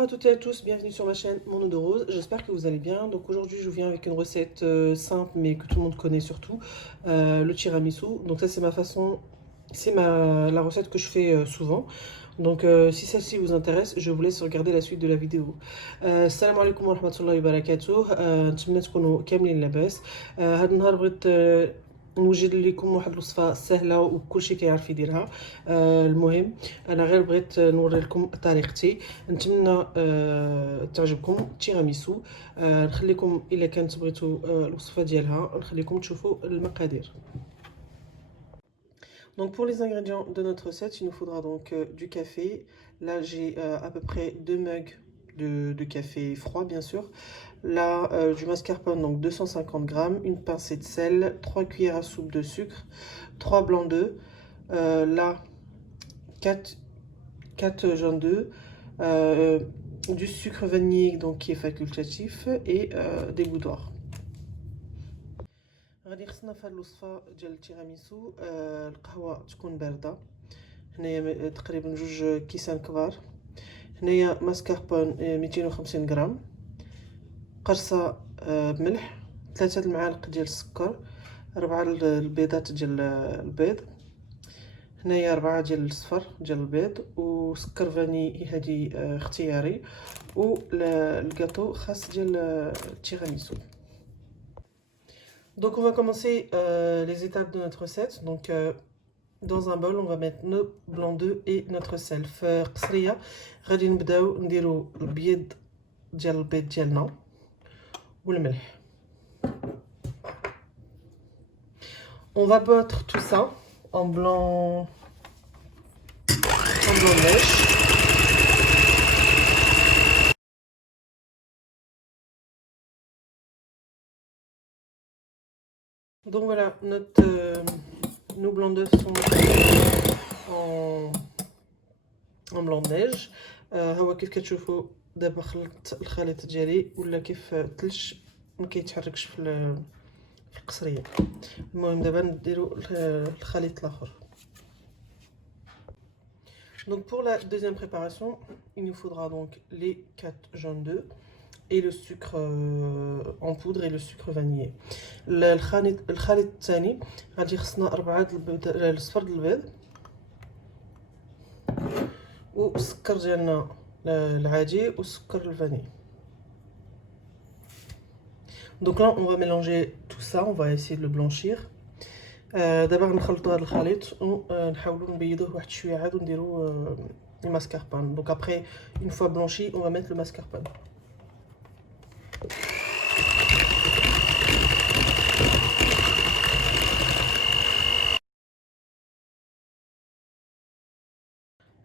Bonjour à toutes et à tous, bienvenue sur ma chaîne Mon Eau de Rose, j'espère que vous allez bien. Donc aujourd'hui je viens avec une recette simple mais que tout le monde connaît surtout, le tiramisu. Donc ça c'est ma façon, la recette que je fais souvent. Donc si celle-ci vous intéresse, je vous laisse regarder la suite de la vidéo. Salam alaikum wa rahmatullahi wa barakatuh. نتمنى تكونوا كاملين لاباس. هذا النهار بغيت نوجد لكم واحد الوصفه سهله وكلشي كيعرف يديرها. المهم انا غير بغيت نوري لكم طريقتي. نتمنى تعجبكم تيراميسو. نخليكم الا كانت بغيتوا الوصفه ديالها نخليكم تشوفوا المقادير. Donc pour les ingrédients de notre recette, il nous faudra donc du café. Là j'ai à peu près 2 mugs de café froid bien sûr. Là du mascarpone, donc 250 grammes, une pincée de sel, 3 cuillères à soupe de sucre, 3 blancs d'œufs, là 4 jaunes d'œufs, du sucre vanillé donc qui est facultatif et des boudoirs. غادي خصنا في هاد الوصفه ديال التيراميسو القهوه تكون بارده. هنايا تقريبا 2 كيسان كبار. هنايا ماسكاربون 250 غرام، قرصه بملح، 3 المعالق ديال السكر، 4 البيضات ديال البيض، هنايا 4 ديال الصفر ديال البيض، وسكر فاني هادي اختياري، و الكاطو خاص ديال التيراميسو. Donc on va commencer les étapes de notre recette. Donc dans un bol on va mettre nos blancs d'œufs et notre sel. في قصريه غادي نبداو نديرو البيض ديال البيض ديالنا والملح. On va battre tout ça en blanc de neige. Donc voilà, nos blancs d'œufs sont en blanc de neige. هو كيف كتشوفوا دابا خلطت الخليط ديالي ولا كيف الثلج ما كيتحركش في القصريه. المهم دابا نديرو الخليط الاخر. Donc pour la deuxième préparation, il nous faudra donc les 4 jaunes d'œufs et le sucre en poudre et le sucre vanillé. الخليط الثاني غادي خصنا 4 الصفر ديال البيض والسكر ديالنا العادي والسكر الفاني. Donc là on va mélanger tout ça, on va essayer de le blanchir. دابا غنخلطوا هذا الخليط ونحاولوا نبيضوه واحد شويه عاد ونديروا الماسكاربون. Donc après une fois blanchi, on va mettre le mascarpone.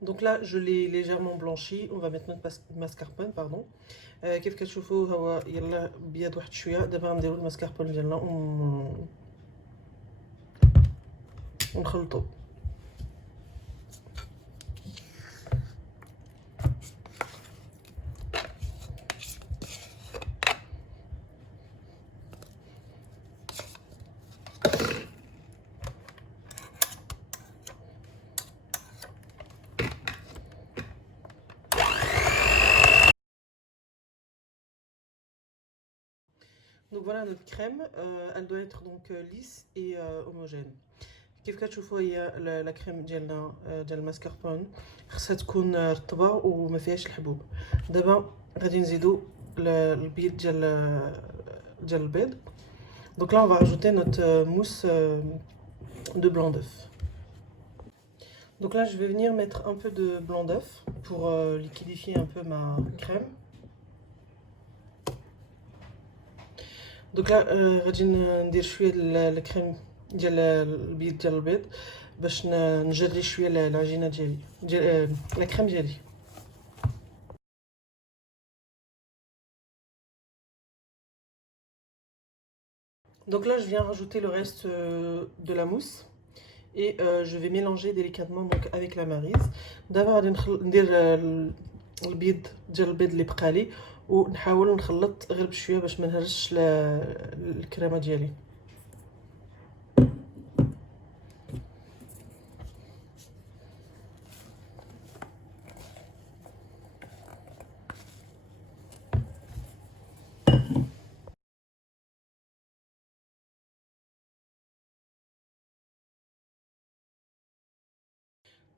Donc là je l'ai légèrement blanchi, on va mettre notre mascarpone pardon. كيف كتشوفوا هو يلا بيض واحد شويه. دابا غنديروا الماسكاربون ديالنا ونخلطوا. Donc voilà notre crème, elle doit être donc lisse et homogène. كيف كتشوفوا هي la crème ديالنا ديال الماسكاربون خصها تكون رطبه وما فيهاش الحبوب. دابا غادي نزيدو البيض ديال البيض. Donc là on va rajouter notre mousse de blanc d'œuf. Donc là je vais venir mettre un peu de blanc d'œuf pour liquidifier un peu ma crème. Donc là غادي ندير شويه الكريم ديال البيض ديال البيض باش نجري شويه العجينه ديال لا كريم ديالي. Donc là je viens rajouter le reste de la mousse et je vais mélanger délicatement donc avec la maryse. دابا غادي ندير البيض ديال البيض اللي بقالي ونحاول نخلط غير بشويه باش ما نهرسش الكريمه ديالي.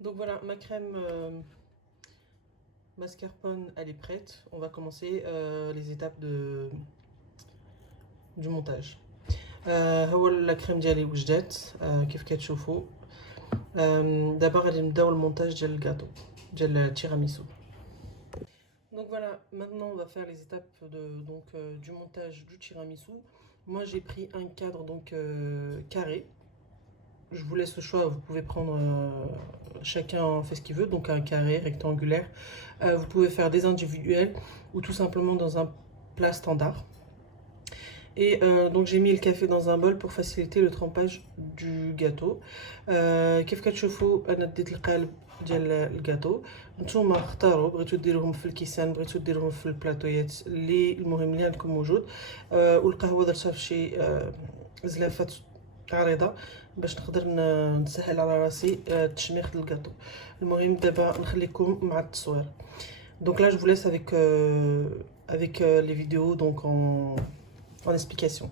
Donc voilà, ma crème mascarpone, elle est prête. On va commencer les étapes du montage. هو la crème ديالي وجدت كيف كتشوفوا. دابا غادي نبداو المونتاج ديال الكاطو ديال التيراميسو. Donc voilà, maintenant on va faire les étapes du montage du tiramisu. Moi j'ai pris un cadre carré. Je vous laisse le choix, vous pouvez prendre, chacun fait ce qu'il veut, donc un carré, rectangulaire. Vous pouvez faire des individuels ou tout simplement dans un plat standard. Et donc j'ai mis le café dans un bol pour faciliter le trempage du gâteau. كيف كتشوفوا انا ديت القالب ديال الجاتو. نتوما اختاروا بغيتو ديروهم في الكيسان بغيتو ديروهم في البلاطويات اللي المهم اللي عندكم موجود. والقهوه درتها في شي زلافات عريضه باش نقدر نسهل على راسي تشميخ الجاتو. المهم دابا نخليكم مع التصوير. Donc là je vous laisse avec les vidéos donc en explication.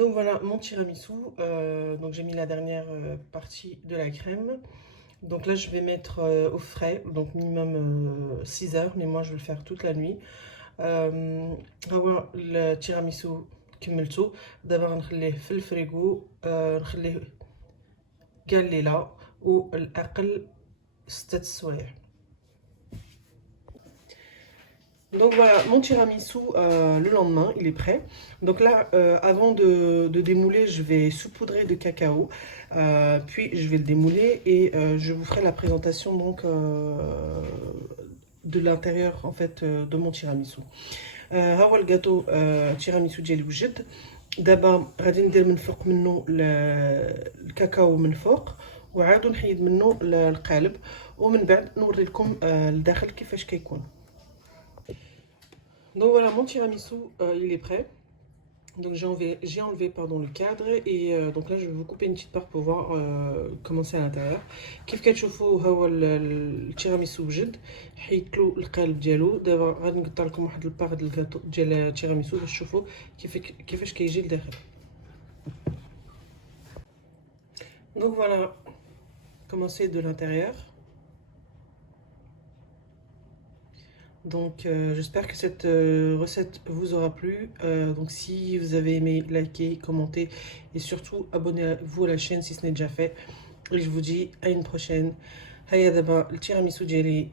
Donc voilà mon tiramisu. Donc j'ai mis la dernière partie de la crème. Donc là je vais mettre au frais, donc minimum 6 heures, mais moi je vais le faire toute la nuit. هو التيراميسو كملته دابا غنخليه في الفريغو نخليه كاع الليله والاقل 6 سوايع. Donc voilà, mon tiramisu, le lendemain, il est prêt. Donc là, avant de démouler, je vais saupoudrer de cacao. Puis je vais le démouler et je vous ferai la présentation donc de l'intérieur en fait de mon tiramisu. ها هو الجاتو تيراميسو ديالي وجد. دابا غادي ندير من فوق منه الكاكاو من فوق وعاد نحيد منه القالب ومن بعد نوري لكم الداخل كيفاش كيكون. Donc voilà, mon tiramisu, il est prêt. Donc j'ai enlevé pardon, le cadre et donc là je vais vous couper une petite part pour voir comment c'est à l'intérieur. كيف كتشوفوا هو التيراميسو وجد حيدت له القالب ديالو. دابا غادي نقطع لكم واحد البار ديال الكاطو ديال التيراميسو باش تشوفوا كيفاش كيجي لداخل. Donc voilà comment c'est de l'intérieur. Donc j'espère que cette recette vous aura plu. Donc si vous avez aimé, likez, commentez et surtout abonnez-vous à la chaîne si ce n'est déjà fait. Et je vous dis à une prochaine. هيا دابا التيراميسو ديالي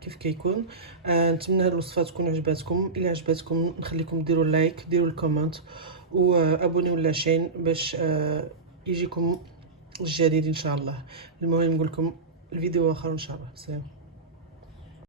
كيف كيكون. نتمنى هاد الوصفه تكون عجباتكم. الا عجباتكم نخليكم ديروا اللايك ديروا الكومنت وابونيو لاشين باش يجيكم الجديد ان شاء الله. المهم نقول لكم الفيديو اخر ان شاء الله. سلام.